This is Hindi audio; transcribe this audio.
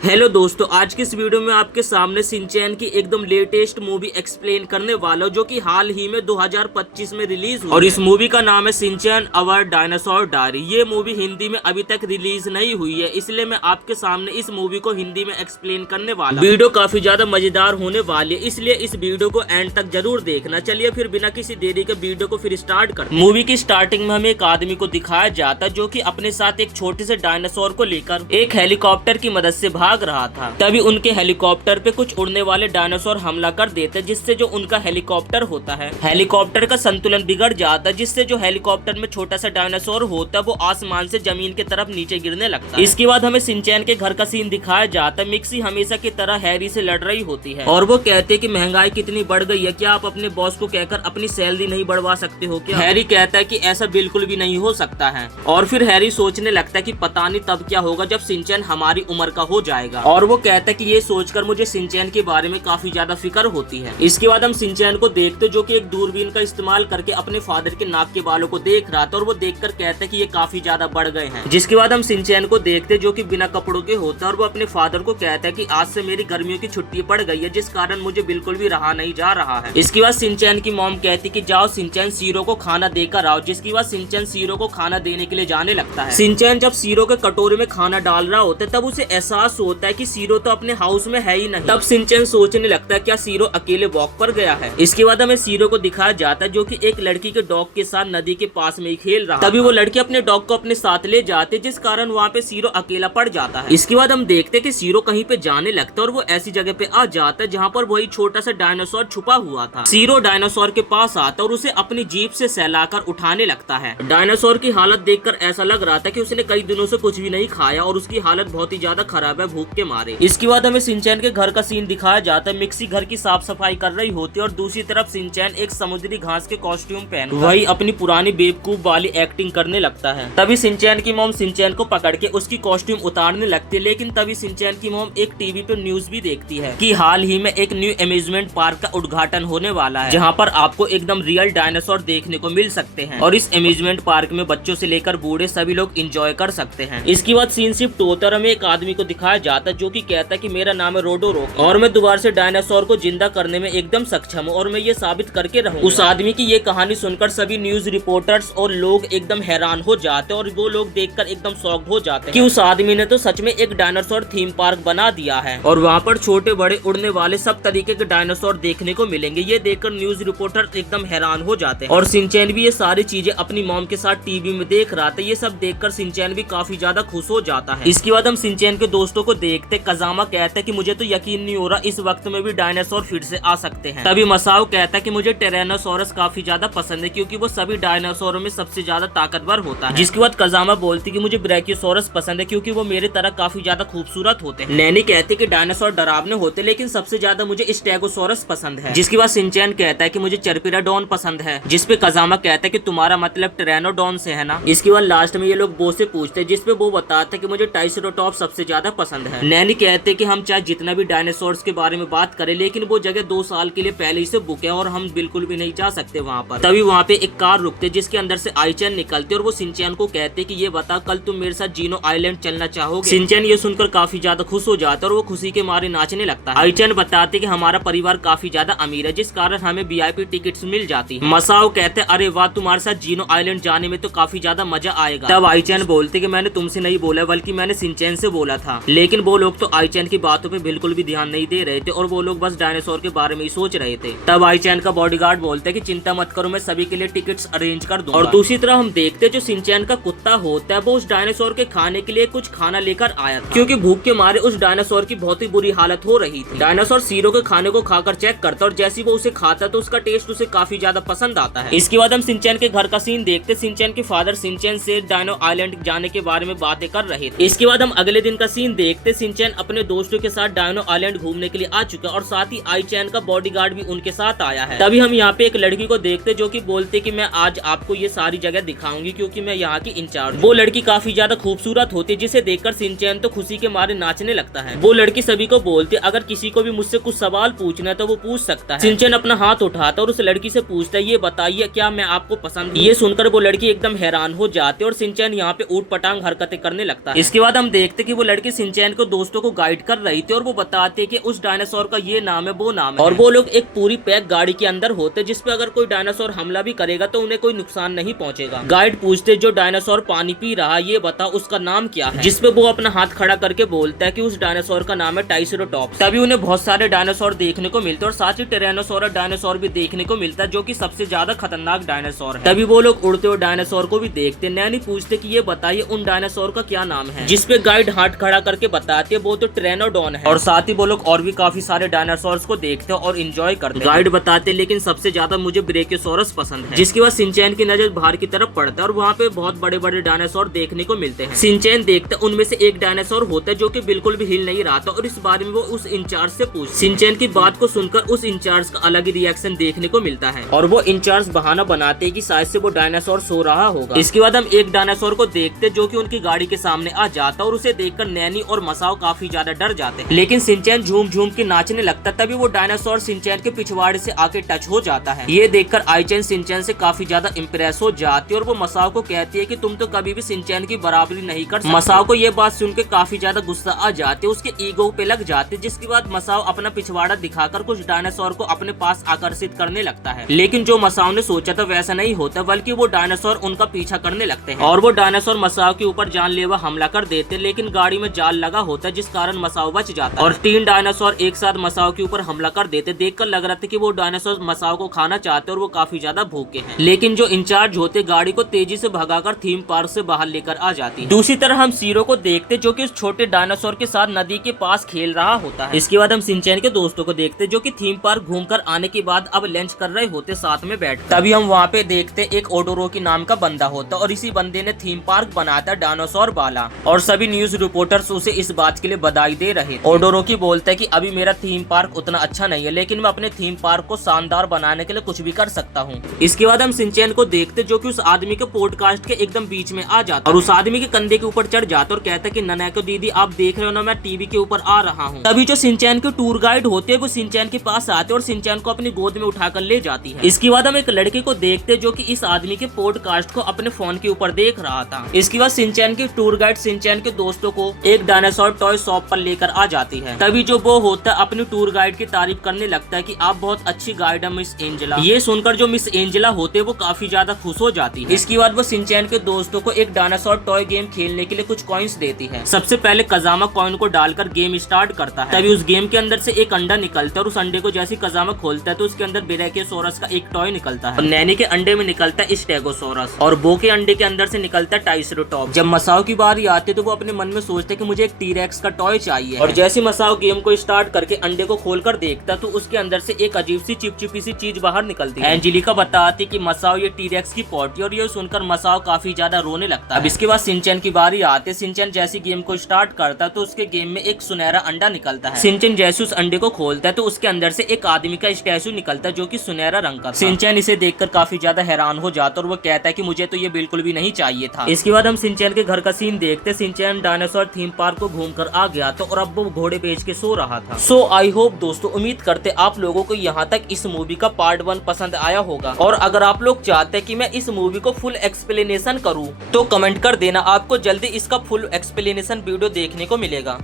हेलो दोस्तों, आज की इस वीडियो में आपके सामने शिनचैन की एकदम लेटेस्ट मूवी एक्सप्लेन करने वाला हूं, जो कि हाल ही में 2025 में रिलीज हुई और इस मूवी का नाम है शिनचैन अवर डायनासोर डायरी। ये मूवी हिंदी में अभी तक रिलीज नहीं हुई है, इसलिए मैं आपके सामने इस मूवी को हिंदी में एक्सप्लेन करने वाला हूं। वीडियो काफी ज्यादा मजेदार होने वाली है, इसलिए इस वीडियो को एंड तक जरूर देखना। चलिए फिर बिना किसी देरी के वीडियो को फिर स्टार्ट करते हैं। मूवी की स्टार्टिंग में हमें एक आदमी को दिखाया जाता है, जो की अपने साथ एक छोटे से डायनासोर को लेकर एक हेलीकॉप्टर की मदद से भाग रहा था। तभी उनके हेलीकॉप्टर पे कुछ उड़ने वाले डायनासोर हमला कर देते, जिससे जो उनका हेलीकॉप्टर होता है, हेलीकॉप्टर का संतुलन बिगड़ जाता है, जिससे जो हेलीकॉप्टर में छोटा सा डायनासोर होता है वो आसमान से जमीन की तरफ नीचे गिरने लगता है। इसके बाद हमें शिनचैन के घर का सीन दिखाया जाता है। मिक्सी हमेशा की तरह हैरी से लड़ रही होती है और वो कहते हैं कि महंगाई कितनी बढ़ गई है, क्या आप अपने बॉस को कहकर अपनी सैलरी नहीं बढ़वा सकते हो क्या? हैरी कहता है कि ऐसा बिल्कुल भी नहीं हो सकता है। और फिर हैरी सोचने लगता है कि पता नहीं तब क्या होगा जब शिनचैन हमारी उम्र का हो जाएगा। और वो कहता है कि ये सोचकर मुझे शिनचैन के बारे में काफी ज्यादा फिक्र होती है। इसके बाद हम शिनचैन को देखते जो कि एक दूरबीन का इस्तेमाल करके अपने फादर के नाक के बालों को देख रहा था और वो देखकर कहता है कि ये काफी ज्यादा बढ़ गए हैं। जिसके बाद हम शिनचैन को देखते जो कि बिना कपड़ों के होता है और वो अपने फादर को कहता है कि आज से मेरी गर्मियों की छुट्टी पड़ गई है, जिस कारण मुझे बिल्कुल भी रहा नहीं जा रहा है। इसके बाद शिनचैन की मॉम कहती कि जाओ शिनचैन सीरो को खाना देकर आओ। जिसके बाद शिनचैन सीरो को खाना देने के लिए जाने लगता है। शिनचैन जब सीरो के कटोरे में खाना डाल रहा होता है तब उसे एहसास होता है कि सीरो तो अपने हाउस में है ही नहीं। तब शिनचैन सोचने लगता है क्या सीरो अकेले वॉक पर गया है। इसके बाद हमें सीरो को दिखाया जाता है जो कि एक लड़की के डॉग के साथ नदी के पास में ही खेल रहा है। तभी वो लड़की अपने डॉग को अपने साथ ले जाते, जिस कारण वहाँ पे सीरो अकेला पड़ जाता है। इसके बाद हम देखते हैं कि सीरो कहीं पे जाने लगता है और वो ऐसी जगह पे आ जाता है जहाँ पर वही छोटा सा डायनासोर छुपा हुआ था। सीरो डायनासोर के पास आता है और उसे अपनी जीप से सहलाकर उठाने लगता है। डायनासोर की हालत देखकर ऐसा लग रहा था कि उसने कई दिनों से कुछ भी नहीं खाया और उसकी हालत बहुत ही ज्यादा खराब है भूख के मारे। इसके बाद हमें शिनचैन के घर का सीन दिखाया जाता है। मिक्सी घर की साफ सफाई कर रही होती है और दूसरी तरफ शिनचैन एक समुद्री घास के कॉस्ट्यूम पहन वही अपनी पुरानी बेवकूफ वाली एक्टिंग करने लगता है। तभी शिनचैन की मॉम शिनचैन को पकड़ के उसकी कॉस्ट्यूम उतारने लगती है, लेकिन तभी शिनचैन की मॉम एक टीवी पे न्यूज भी देखती है कि हाल ही में एक न्यू अम्यूजमेंट पार्क का उद्घाटन होने वाला है, जहाँ पर आपको एकदम रियल डायनासोर देखने को मिल सकते हैं और इस अम्यूजमेंट पार्क में बच्चों से लेकर बूढ़े सभी लोग एंजॉय कर सकते हैं। इसके बाद सीन शिफ्ट होता है, हमें एक आदमी को दिखाया जाता है जो कि कहता है कि मेरा नाम है रोडोरोक और मैं दोबारा से डायनासोर को जिंदा करने में एकदम सक्षम हूँ और मैं ये साबित करके रहूंगा। उस आदमी की ये कहानी सुनकर सभी न्यूज रिपोर्टर्स और लोग एकदम हैरान हो जाते हैं और वो लोग देखकर एकदम शॉक्ड हो जाते हैं कि उस आदमी ने तो सच में एक डायनासोर थीम पार्क बना दिया है और वहाँ पर छोटे बड़े उड़ने वाले सब तरीके के डायनासोर देखने को मिलेंगे। ये देखकर न्यूज रिपोर्टर्स एकदम हैरान हो जाते हैं और शिनचैन भी ये सारी चीजें अपनी मॉम के साथ टीवी में देख रहा था। ये सब देखकर शिनचैन भी काफी ज्यादा खुश हो जाता है। इसके बाद हम शिनचैन के दोस्तों को देखते, कजामा कहता है कि मुझे तो यकीन नहीं हो रहा इस वक्त में भी डायनासोर फिर से आ सकते हैं। तभी मसाओ कहता है कि मुझे टेरानोसोरस काफी ज्यादा पसंद है क्योंकि वो सभी डायनासोरों में सबसे ज्यादा ताकतवर होता है। जिसके बाद कजामा बोलती कि मुझे ब्रैकियोसोरस पसंद है क्योंकि वो मेरे तरह काफी ज्यादा खूबसूरत होते हैं। नैनी कहती कि डायनासोर डरावने होते लेकिन सबसे ज्यादा मुझे स्टेगोसोरस पसंद है। जिसके बाद शिनचैन कहता है कि मुझे चरपीराडोन पसंद है, जिसपे कजामा कहता है कि तुम्हारा मतलब टेरानोडोन से है ना। इसके बाद लास्ट में ये लोग बो से पूछते हैं, जिसपे वो बताता है कि मुझे ट्राइसेरोटॉप्स सबसे ज्यादा पसंद है। नैनी कहते कि हम चाहे जितना भी डायनासोर्स के बारे में बात करें लेकिन वो जगह 2 साल के लिए पहले ही से बुक है और हम बिल्कुल भी नहीं जा सकते वहाँ पर। तभी वहाँ पे एक कार रुकते जिसके अंदर से आईचैन निकलते और वो शिनचैन को कहते कि ये बता कल तुम मेरे साथ जीनो आइलैंड चलना चाहोगे। शिनचैन ये सुनकर काफी ज्यादा खुश हो जाता है और वो खुशी के मारे नाचने लगता है। आईचैन बताते कि हमारा परिवार काफी ज्यादा अमीर है, जिस कारण हमें वीआईपी टिकट्स मिल जाती है। मसाओ कहते अरे वाह, तुम्हारे साथ जीनो आइलैंड जाने में तो काफी ज्यादा मजा आएगा। तब आईचैन बोलते कि मैंने तुमसे नहीं बोला बल्कि मैंने शिनचैन से बोला था। लेकिन वो लोग तो आईचैन की बातों पे बिल्कुल भी ध्यान नहीं दे रहे थे और वो लोग बस डायनासोर के बारे में ही सोच रहे थे। तब आईचैन का बॉडीगार्ड बोलता है कि चिंता मत करो, मैं सभी के लिए टिकट्स अरेंज कर दूंगा। और दूसरी तरफ हम देखते जो शिनचैन का कुत्ता होता है वो उस डायनासोर के खाने के लिए कुछ खाना लेकर आया था, क्योंकि भूख के मारे उस डायनासोर की बहुत ही बुरी हालत हो रही थी। डायनासोर सीरो के खाने को खाकर चेक करता और जैसे वो उसे खाता तो उसका टेस्ट उसे काफी ज्यादा पसंद आता है। इसके बाद हम शिनचैन के घर का सीन देखते, शिनचैन के फादर शिनचैन से डायनो आइलैंड जाने के बारे में बातें कर रहे थे। इसके बाद हम अगले दिन का सीन देखते, शिनचैन अपने दोस्तों के साथ डायनो आइलैंड घूमने के लिए आ चुका है और साथ ही आईचैन का बॉडीगार्ड भी उनके साथ आया है। तभी हम यहाँ पे एक लड़की को देखते जो कि बोलते कि मैं आज आपको ये सारी जगह दिखाऊंगी क्योंकि मैं यहाँ की इंचार्ज। वो लड़की काफी ज्यादा खूबसूरत होती है, जिसे देखकर शिनचैन तो खुशी के मारे नाचने लगता है। वो लड़की सभी को बोलती अगर किसी को भी मुझसे कुछ सवाल पूछना है तो वो पूछ सकता है। शिनचैन अपना हाथ उठाता और उस लड़की से पूछता है ये बताइए क्या मैं आपको पसंद। ये सुनकर वो लड़की एकदम हैरान हो जाती है और शिनचैन यहाँ पे ऊट पटांग हरकतें करने लगता है। इसके बाद हम देखते कि वो लड़की शिनचैन सिंचैन को दोस्तों को गाइड कर रही थी और वो बताते कि उस डायनासोर का ये नाम है, वो नाम है। और वो लोग एक पूरी पैक गाड़ी के अंदर होते जिसपे अगर कोई डायनासोर हमला भी करेगा तो उन्हें कोई नुकसान नहीं पहुंचेगा। गाइड पूछते जो डायनासोर पानी पी रहा ये बता उसका नाम क्या है, जिसपे वो अपना हाथ खड़ा करके बोलता है कि उस डायनासोर का नाम है ट्राइसेरोटॉप्स। तभी उन्हें बहुत सारे डायनासोर देखने को मिलते और साथ ही टिरानोसोरस डायनासोर भी देखने को मिलता है जो कि सबसे ज्यादा खतरनाक डायनासोर है। तभी वो लोग उड़ते हुए डायनासोर को भी देखते। नैनी पूछते कि ये बताइए उन डायनासोर का क्या नाम है, जिसपे गाइड हाथ खड़ा करके बताते वो तो ट्रेनोडॉन है। और साथ ही वो लोग और भी काफी सारे डायनासोर्स को देखते और एंजॉय करते। गाइड बताते लेकिन सबसे ज्यादा मुझे ब्रेकियोसोरस पसंद है, जिसके बाद सिंचैन की नजर बाहर की तरफ पड़ता है और वहाँ पे बहुत बड़े बड़े डायनासोर देखने को मिलते हैं। सिंचैन देखते उनमें से एक डायनासोर होता है जो कि बिल्कुल भी हिल नहीं रहा था और इस बारे में वो उस इंचार्ज से पूछते। सिंचैन की बात को सुनकर उस इंचार्ज का अलग ही रिएक्शन देखने को मिलता है और वो इंचार्ज बहाना बनाते हैं कि शायद से वो डायनासोर सो रहा होगा। इसके बाद हम एक डायनासोर को देखते जो कि उनकी गाड़ी के सामने आ जाता और उसे देखकर नैनी और मसाओ काफी ज्यादा डर जाते हैं। लेकिन सिंचैन झूम झूम के नाचने लगता, तभी वो डायनासोर सिंचैन के पिछवाड़े से आके टच हो जाता है। ये देखकर आईचैन सिंचैन से काफी ज्यादा इम्प्रेस हो जाती है और वो मसाओ को कहती है कि तुम तो कभी भी सिंचैन की बराबरी नहीं कर सकते। मसाओ को ये बात सुन के काफी ज्यादा गुस्सा आ जाती है, उसके ईगो पे लग जाती है, जिसके बाद मसाओ अपना पिछवाड़ा दिखाकर कुछ डायनासोर को अपने पास आकर्षित करने लगता है। लेकिन जो मसाओ ने सोचा था वैसा नहीं होता, बल्कि वो डायनासोर उनका पीछा करने लगते हैं और वो डायनासोर मसाओ के ऊपर जानलेवा हमला कर देते। लेकिन गाड़ी में जाल लगा होता है जिस कारण मसाओ बच जाता है और 3 डायनासोर एक साथ मसाओ के ऊपर हमला कर देते। देखकर लग रहा था कि वो डायनासोर मसाओ को खाना चाहते और वो काफी ज्यादा भूखे हैं। लेकिन जो इंचार्ज होते गाड़ी को तेजी से भगाकर थीम पार्क से बाहर लेकर आ जाती है। दूसरी तरफ हम सीरो को देखते जो कि उस छोटे डायनासोर के साथ नदी के पास खेल रहा होता है। इसके बाद हम सिंचैन के दोस्तों को देखते जो कि थीम पार्क घूमकर आने के बाद अब लंच कर रहे होते साथ में बैठ। तभी हम वहाँ पे देखते एक ओडोरोकी नाम का बंदा होता और इसी बंदे ने थीम पार्क बनाया था डायनासोर वाला और सभी न्यूज रिपोर्टर्स उसे इस बात के लिए बधाई दे रहे थे। ओडोरोकी बोलता है कि अभी मेरा थीम पार्क उतना अच्छा नहीं है, लेकिन मैं अपने थीम पार्क को शानदार बनाने के लिए कुछ भी कर सकता हूँ। इसके बाद हम सिंचैन को देखते जो कि उस आदमी के पॉडकास्ट के एकदम बीच में आ जाता और उस आदमी के कंधे के ऊपर चढ़ जाता और कहता कि ननाको दीदी आप देख रहे हो ना, मैं टीवी के ऊपर आ रहा हूँ। तभी जो सिंचैन के टूर गाइड होते वो सिंचैन के पास आते और सिंचैन को अपनी गोद में उठाकर ले जाती है। इसके बाद हम एक लड़के को देखते जो कि इस आदमी के पॉडकास्ट को अपने फोन के ऊपर देख रहा था। इसके बाद सिंचैन की टूर गाइड सिंचैन के दोस्तों को एक डायनासोर टॉय शॉप पर लेकर आ जाती है। तभी जो वो होता है अपनी टूर गाइड की तारीफ करने लगता है कि आप बहुत अच्छी गाइड है मिस एंजेला। ये सुनकर जो मिस एंजेला होते वो काफी ज्यादा खुश हो जाती है। इसके बाद वो सिंचैन के दोस्तों को एक डायनासोर टॉय गेम खेलने के लिए कुछ कॉइन्स देती है। सबसे पहले कजामा कॉइन को डालकर गेम स्टार्ट करता है। तभी उस गेम के अंदर से एक अंडा निकलता है और उस अंडे को जैसे कजामा खोलता है तो उसके अंदर ब्रेकियोसोरस का एक टॉय निकलता है और नैनी के अंडे में निकलता है स्टेगोसोरस और बो के अंडे के अंदर से निकलता है ट्राइसेरोटॉप्स। जब मसाओ की बारी आती है तो वो अपने मन में सोचते कि मुझे एक टी-रेक्स का टॉय चाहिए और जैसे मसाओ गेम को स्टार्ट करके अंडे को खोलकर देखता तो उसके अंदर से एक अजीब सी चिपचिपी सी चीज बाहर निकलती है। एंजेलिका बताती कि मसाओ ये टी-रेक्स की पॉटी और ये सुनकर मसाओ काफी ज्यादा रोने लगता है। अब इसके बाद सिंचैन की बारी आते सिंचैन जैसे गेम को स्टार्ट करता तो उसके गेम में एक सुनहरा अंडा निकलता है। सिंचैन जैसे उस अंडे को खोलता है तो उसके अंदर से एक आदमी का स्टैचू निकलता है जो कि सुनहरा रंग का। सिंचैन इसे देखकर काफी ज्यादा हैरान हो जाता और वो कहता है कि मुझे तो ये बिल्कुल भी नहीं चाहिए था। इसके बाद हम सिंचैन के घर का सीन देखते। सिंचैन डायनासोर थीम पार्क को घूमकर आ गया तो और अब वो घोड़े बेच के सो रहा था। सो आई होप दोस्तों, उम्मीद करते आप लोगों को यहाँ तक इस मूवी का पार्ट 1 पसंद आया होगा और अगर आप लोग चाहते हैं कि मैं इस मूवी को फुल एक्सप्लेनेशन करूँ तो कमेंट कर देना, आपको जल्दी इसका फुल एक्सप्लेनेशन वीडियो देखने को मिलेगा।